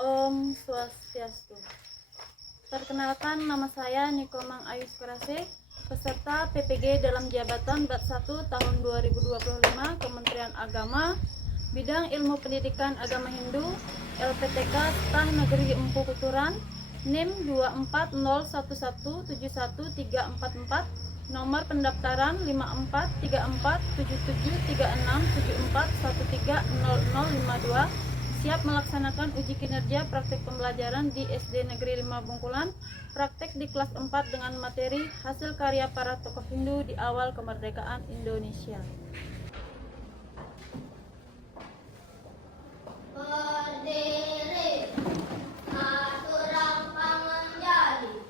Om Swastiastu. Perkenalkan, nama saya Nikomang Ayu Sukarase, peserta PPG dalam jabatan Bat 1 tahun 2025 Kementerian Agama, bidang Ilmu Pendidikan Agama Hindu, LPTK Stah Negeri Empu Kuturan, NIM 24011713444, nomor pendaftaran 5434773674130052, siap melaksanakan uji kinerja praktek pembelajaran di SD Negeri 5 Bungkulan, praktek di kelas 4 dengan materi hasil karya para tokoh Hindu di awal kemerdekaan Indonesia. Berdiri, aturang pangenjali.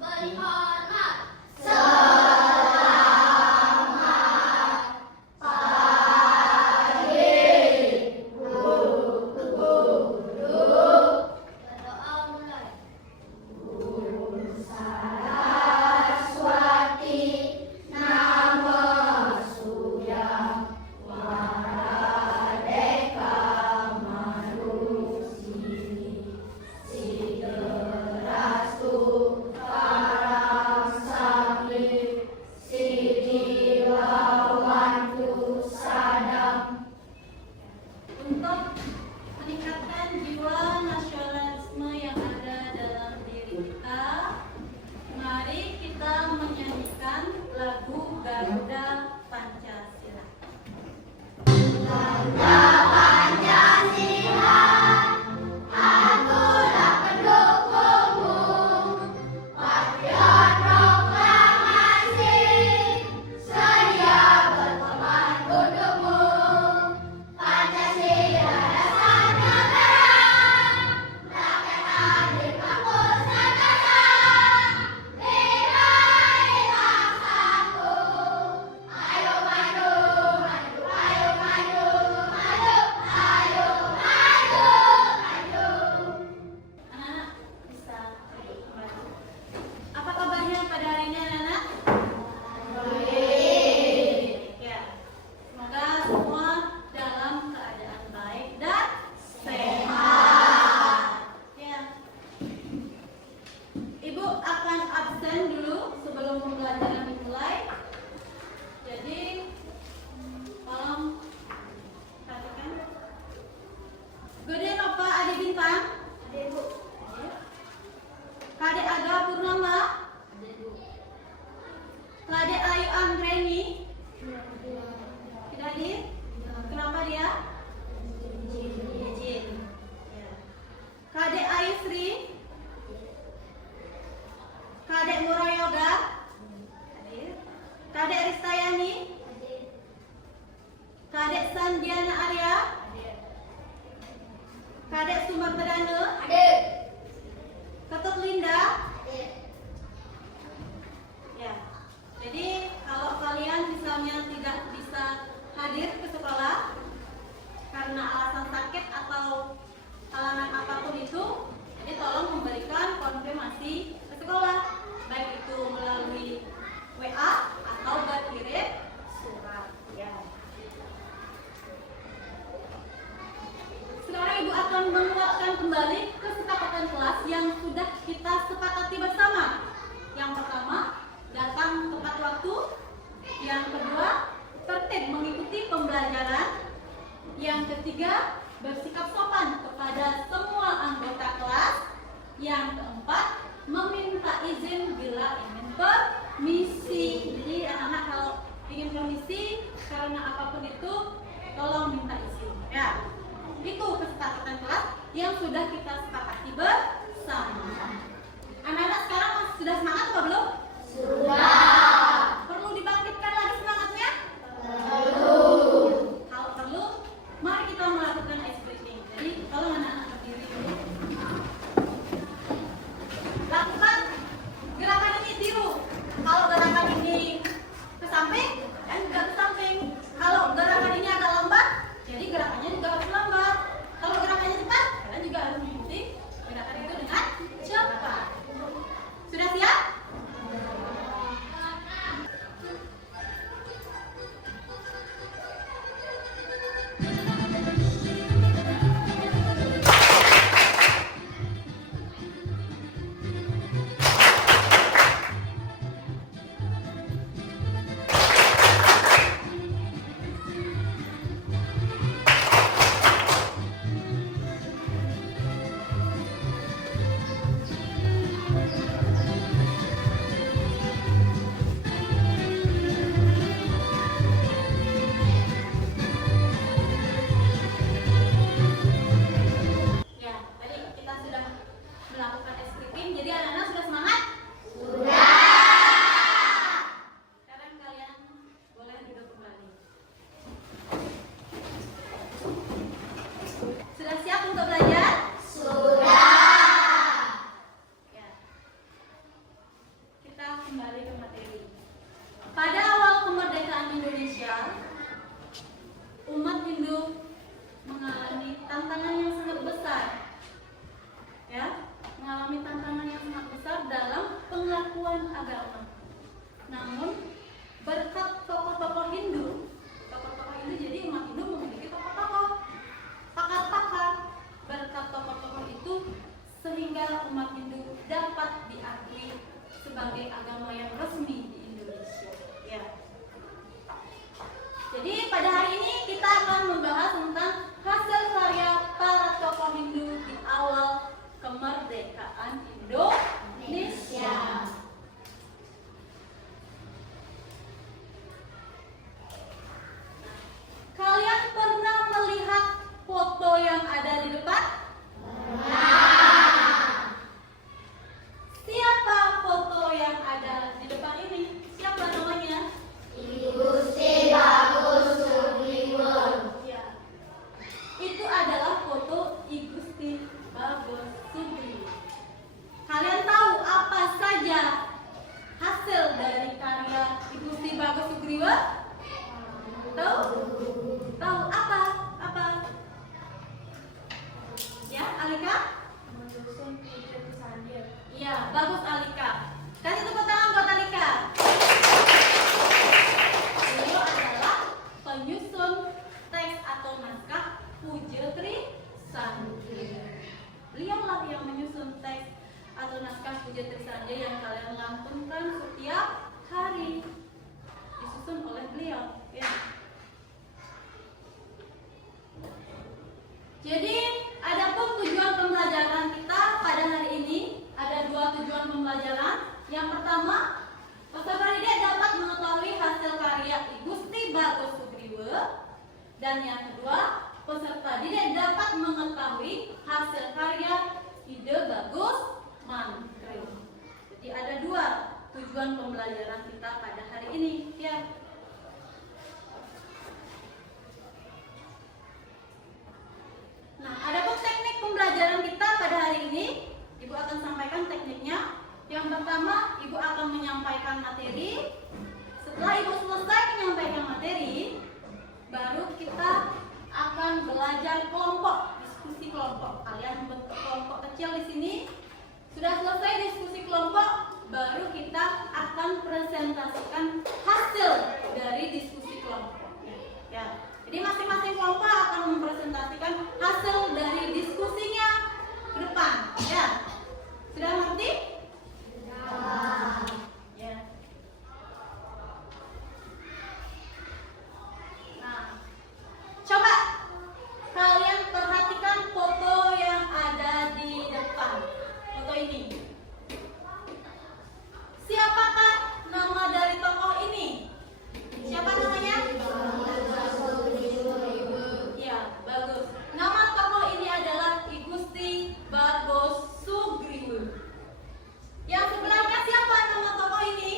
Beri hormat. Berdoa mulai. Untuk meningkatkan jiwa nasionalisme yang ada dalam diri kita, mari kita menyanyikan lagu Garuda Pancasila. Anak-anak bisa kembali. Apa kabarnya pada hari ini, anak-anak? Ya, semoga semua dalam keadaan baik dan sehat. Ya. Ibu akan absen dulu sebelum pembelajaran dimulai. Jadi tolong perhatikan. Gede Nova Adi Bintang. Kadek Aga Purnama. Kadek Ayu Anggreni. Tidak hadir? Kenapa dia? Izin. Ya. Kadek Ayu Sri. Kadek Murayoga. Hadir. Kadek Ristayani. Kadek Sandiana Arya. Kadek Sumber Perdana. Ketut Linda. Ya. Jadi kalau kalian misalnya tidak bisa hadir ke sekolah karena alasan sakit atau halangan apapun itu, jadi tolong memberikan konfirmasi ke sekolah, baik itu melalui WA atau berkirim surat. Ya. Sekarang Ibu akan menguatkan kembali kesepakatan kelas yang sudah kita sepakati bersama. Yang pertama, datang tepat waktu. Yang kedua, tertib mengikuti pembelajaran. Yang ketiga, bersikap sopan kepada semua anggota kelas. Yang keempat, meminta izin bila ingin permisi. Jadi anak-anak kalau ingin permisi karena apapun itu, tolong minta izin. Ya. Itu kesepakatan kelas yang sudah kita sepakati bersama. Anak-anak sekarang sudah semangat atau belum? Sudah. Perlu dibangkitkan lagi semangatnya? Perlu. Kalau perlu, mari kita melakukan ice breaking. Jadi tolong anak-anak berdiri dulu. Lakukan gerakan ini tiru. Kalau gerakan ini ke samping, dan juga ke samping. Kalau gerakan ini agak lambat, jadi gerakannya juga harus lambat. Kalau gerakannya cepat, kalian juga harus mengikuti gerakan itu dengan cepat. Sudah siap? Jadi pada hari ini kita akan membahas tentang hasil karya para tokoh Hindu di awal kemerdekaan Indonesia. Kalian pernah melihat foto yang ada di depan? Siapa foto yang ada di depan ini? Siapa namanya? Gusti Bagus Sugriwo. Ya. Itu adalah foto I Gusti Bagus Sugriwo. Kalian tahu apa saja hasil dari karya I Gusti Bagus Sugriwo? Tahu? Tahu apa? Apa? Ya, Alika? Menyusun pujian sandir. Iya, bagus Alika. Kasih tepuk tangan buat Alika. Beliau adalah penyusun teks atau naskah Puja Trisandia. Beliaulah yang menyusun teks atau naskah Puja Trisandia yang kalian lantunkan setiap hari. Disusun oleh beliau. Ya. Jadi, adapun tujuan pembelajaran kita pada hari ini ada dua tujuan pembelajaran. Yang pertama, peserta didik dapat mengetahui hasil karya I Gusti Bagus Sugriwo. Dan yang kedua, peserta didik dapat mengetahui hasil karya Ide Bagus Mantri. Jadi ada dua tujuan pembelajaran kita pada hari ini. Ya. Nah, adapun teknik pembelajaran kita pada hari ini, Ibu akan sampaikan tekniknya. Yang pertama, Ibu akan menyampaikan materi. Setelah Ibu selesai menyampaikan materi, baru kita akan belajar kelompok, diskusi kelompok. Kalian membentuk kelompok kecil di sini. Sudah selesai diskusi kelompok, baru kita akan presentasikan hasil dari diskusi kelompok. Ya. Jadi masing-masing kelompok akan mempresentasikan hasil dari diskusinya ke depan. Ya. Sudah mengerti? Ya. Nah, coba kalian perhatikan foto yang ada di depan. Foto ini. Siapakah nama dari tokoh ini? Siapa namanya? Ya, bagus. Nama tokoh ini adalah I Gusti Bagus Sugriwo. Yang sebelahnya siapa nama tokoh ini?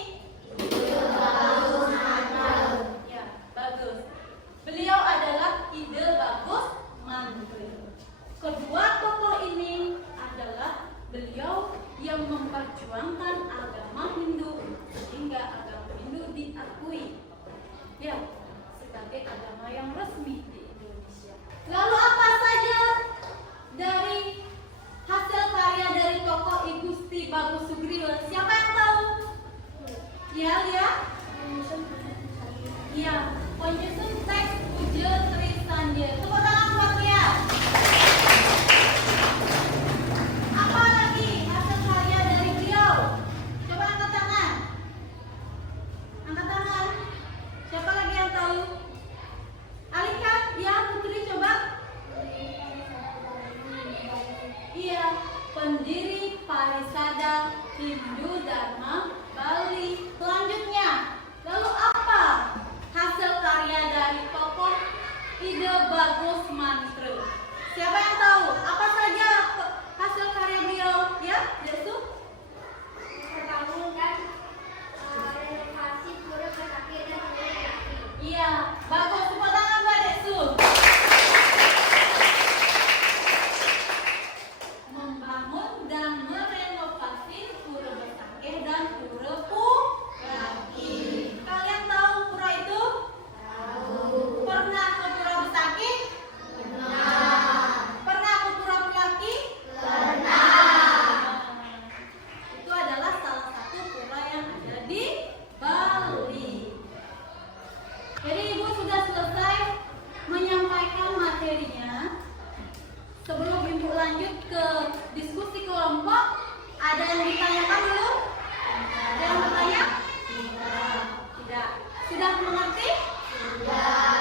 Ya, bagus. Beliau adalah Ide Bagus Mantri. Kedua tokoh ini adalah beliau yang memperjuangkan agama Hindu sehingga agama Hindu diakui, ya, sebagai agama yang resmi di Indonesia. Lalu apa saja dari hasil karya dari tokoh I Gusti Bagus Sugriwo? Siapa yang tahu? Ya, ya. Iya, penyusun teks Puja Trisandia. Tepuk tangan buat dia. Apa lagi hasil karya dari beliau? Coba angkat tangan. Angkat tangan. Siapa lagi yang tahu? Alika, ya, Putri coba. Iya, pendiri Parisada Hindu Dharma Bali. Selanjutnya, lalu apa hasil karya dari tokoh Ide Bagus Mantri? Siapa yang tahu? Apa saja hasil karya beliau? Ya, Desu? Membangunkan renovasi pura pesakit dan pura laki. Iya, bagus. Tepuk tangan buat Desu. Membangun dan merenovasi pura Besakeh dan pura Puraki. Kalian tahu pura itu? Tahu. Pernah ke pura Besakeh? Pernah. Pernah ke pura Puraki? Pernah. Itu adalah salah satu pura yang ada di Bali. Jadi Ibu sudah selesai menyampaikan materinya. Sebelum Ibu lanjut ke diskusi kelompok, ada yang ditanyakan dulu? Ada yang bertanya? Tidak. Sudah mengerti? Sudah.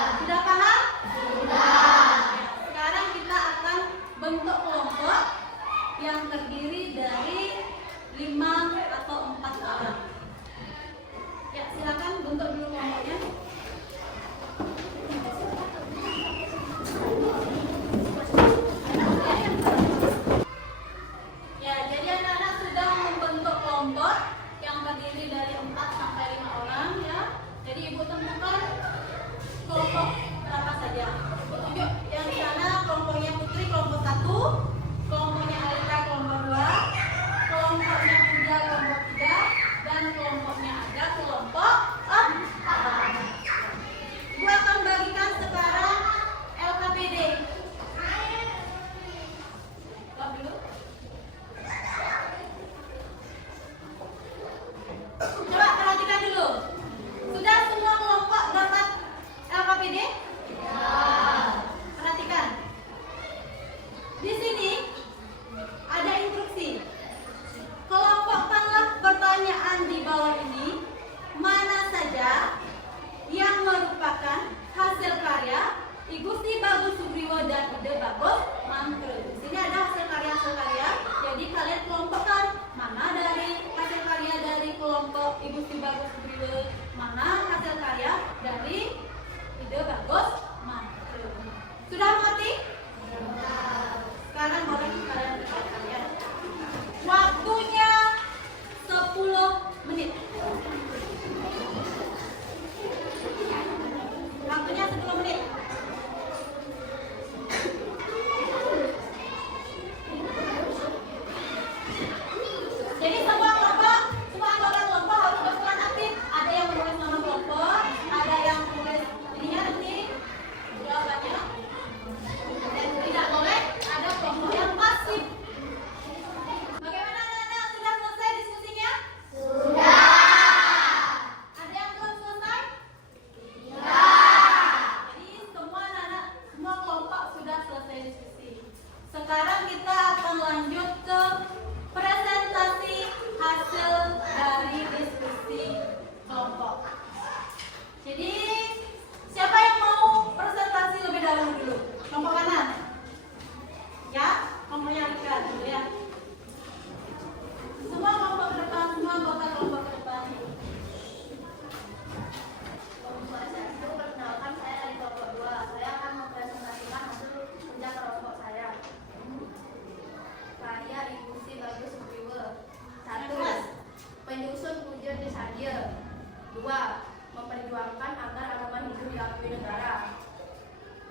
negara.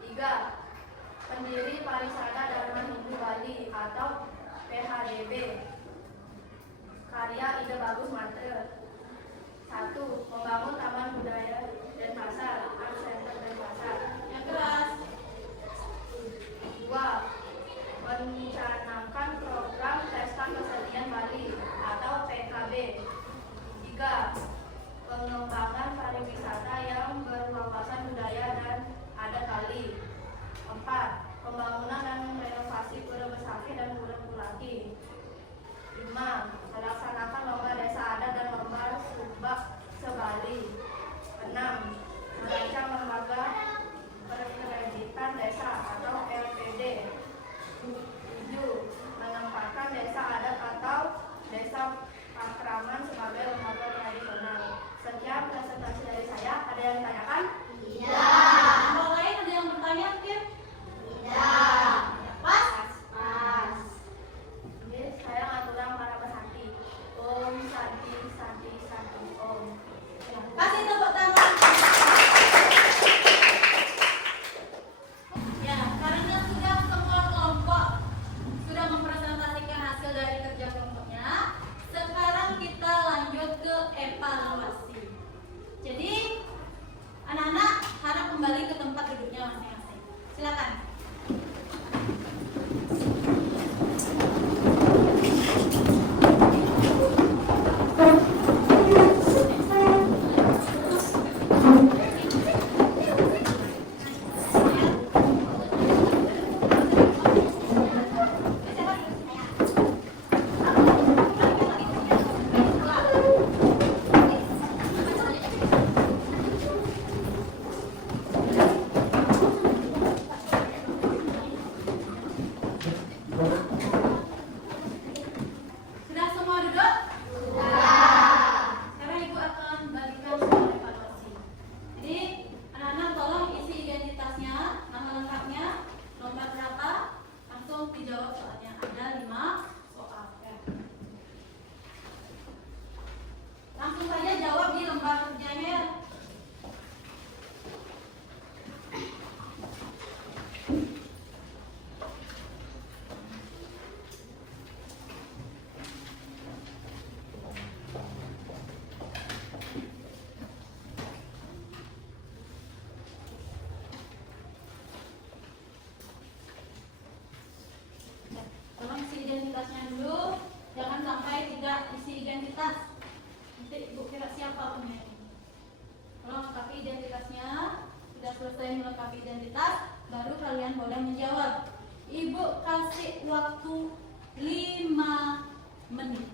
3. Pendiri Parisada Dharma Hindu Bali atau PHDB. Karya Ide Bagus Mantre. 1. Membangun Taman Budaya Denpasar, Art Center Denpasar. Yang keras. 2. Merencanakan program Pesta Kesenian Bali atau PKB. 3. Pengembangan pariwisata yang berwawasan budaya dan adat Bali. 4. Pembangunan dan renovasi Pura Besakih dan Pura Bulaki. 5. Melaksanakan lomba desa adat dan lomba subak se-Bali. 6. Merancang lembaga perkreditan desa atau LPD. 7. Menempatkan desa adat atau desa pakraman sebagai lembaga tradisional. Sekian presentasi dari saya. Ada yang ditanyakan? Yang lain ada yang bertanya mungkin? Pas? Pas. Oke, saya ngaturan para pesantri. Om Santi Santi Santi Om. Kasih tepuk tangan. Ya, karena sudah semua kelompok sudah mempresentasikan hasil dari kerja kelompoknya, sekarang kita lanjut ke evaluasi. Jadi, anak-anak harap kembali ke tempat duduknya masing-masing. Silakan. Sudah semua duduk? Sekarang Ibu akan bagikan soal evaluasi. Jadi, anak-anak tolong isi identitasnya, nama lengkapnya, nomor berapa, langsung dijawab soalnya. Ada 5 soal. Ya. Langsung saja jawab di lembar kerjanya ya. Tolong isi identitasnya dulu, jangan sampai tidak isi identitas. Nanti Ibu kira siapa punya ini. Tolong lengkapi identitasnya. Sudah selesai melengkapi identitas, baru kalian boleh menjawab. Ibu kasih waktu 5 menit.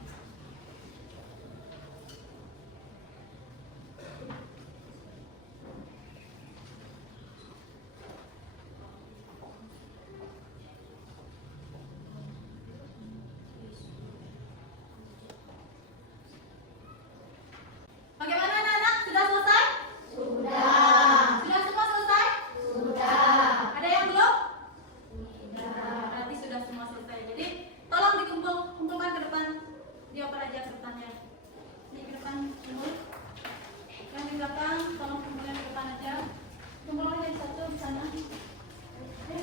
Bagaimana anak-anak? Sudah selesai? Sudah semua selesai? Ada yang belum? Berarti sudah semua selesai. Jadi tolong kumpulkan ke depan. Dia aja kertasnya. Ini ke depan semua. Yang di belakang tolong kumpulkan ke depan aja. Kumpulkan yang satu di sana. Oke.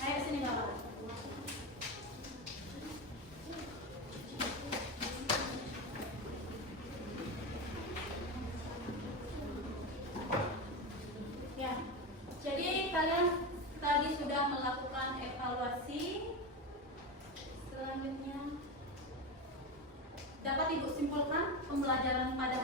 Ayo sini Bapak. Ya, jadi kalian tadi sudah melakukan evaluasi. Selanjutnya dapat Ibu simpulkan pembelajaran pada